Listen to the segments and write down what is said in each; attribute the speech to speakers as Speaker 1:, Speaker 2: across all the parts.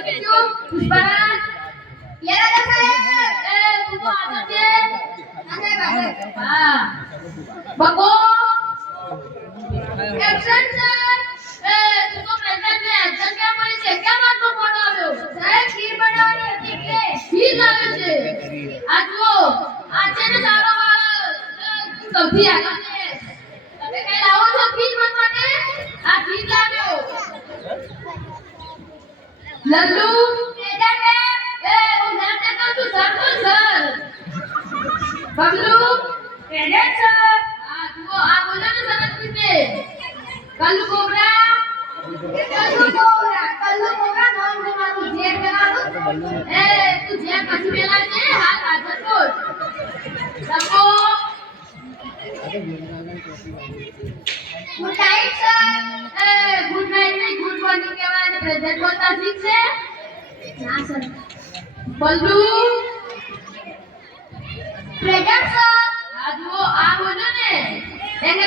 Speaker 1: evento. Good night, sir. Good night ને good morning કહેવાય અને પ્રેઝન્ટ બોલતા આ જુઓ ને.
Speaker 2: એને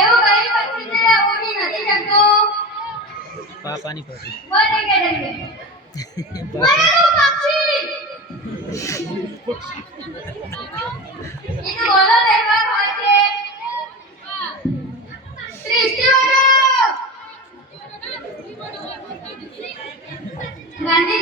Speaker 2: એવું કઈ પક્ષી છે ઉડી નથી શકતો.
Speaker 3: પાપાની પતિ
Speaker 2: બોલે કે ડંગે મરેલું પક્ષી. એ બોલો તહેવાર હોય છે. સૃષ્ટિવાળો ગાંધીજીનો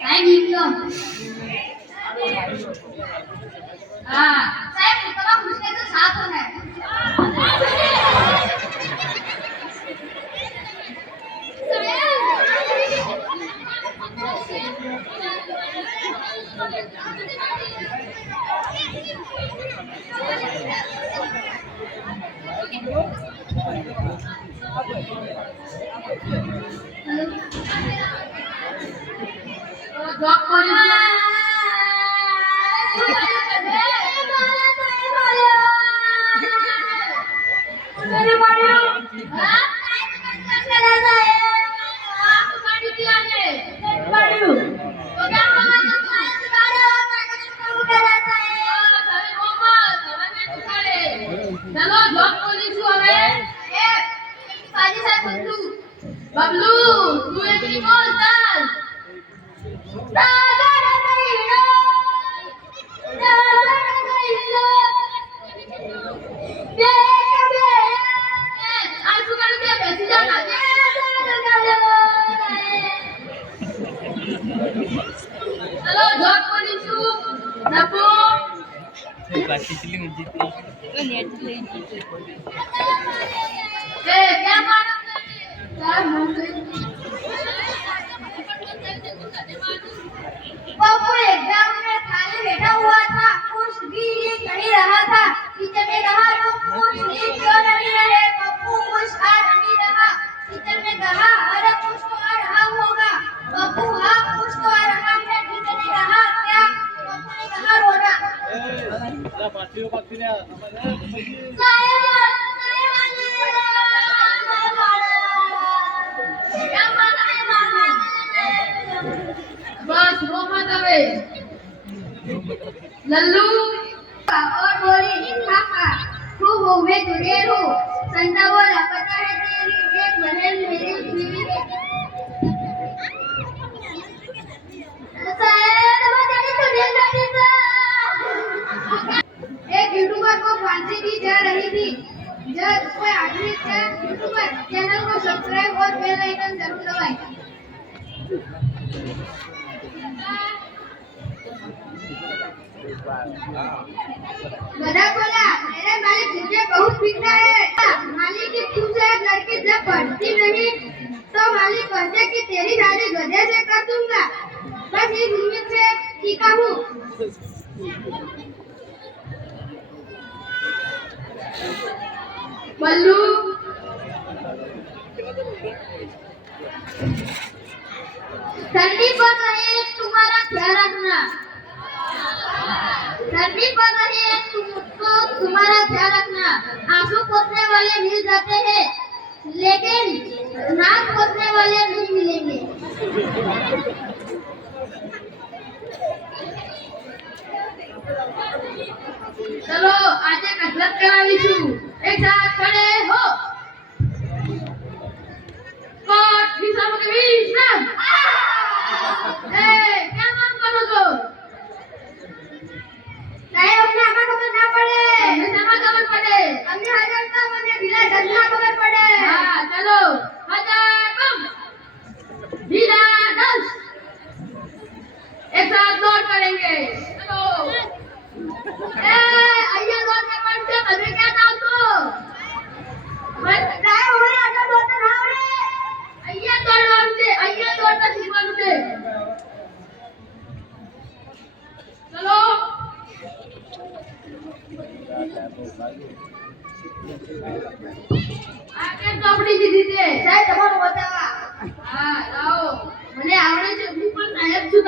Speaker 2: સાહેબ લીધો હા સાહેબ તમારા મુશ્કેલ તો સાફ હોના Thank you. দোয়া করি पप्पू एग्ज़ाम में खाली बैठा हुआ था कुछ भी नहीं रहा था किचन में कहा तुम कुछ भी क्यों नहीं रहे पप्पू कुछ आ नहीं
Speaker 3: रहा किचन में
Speaker 2: कहा अरे कुछ तो आ रहा होगा पप्पू हाँ कुछ तो आ रहा बस रो मत હવે लल्लू और बोली काका तू हो मैं तुझे रू संता बोला पता है तेरी एक बहन मेरी बीवी है साहेब मैं तेरी तुझे एक यूट्यूबर को फांसी दी जा रही थी जब कोई आदमी यूट्यूबर चैनल को सब्सक्राइब और बेल आइकन ज़रूर दबाएँ गधा बोला मेरे मालिक मुझे बहुत पीटता है मालिक की तुमसे एक लड़की जब पढ़ती नहीं तो मालिक कहते कि तेरी शादी गधे से कर दूँगा बस इस उम्मीद से टीका हूँ వాళ్ళు ठंडी पड़ रही है तुम्हारा ख्याल रखना ठंडी पड़ रही है तुमको तो तुम्हारा ख्याल रखना आँसू पोसने वाले मिल जाते हैं, लेकिन नाक पोसने वाले नहीं मिलेंगे। चलो आज कसरत करा एक साथ।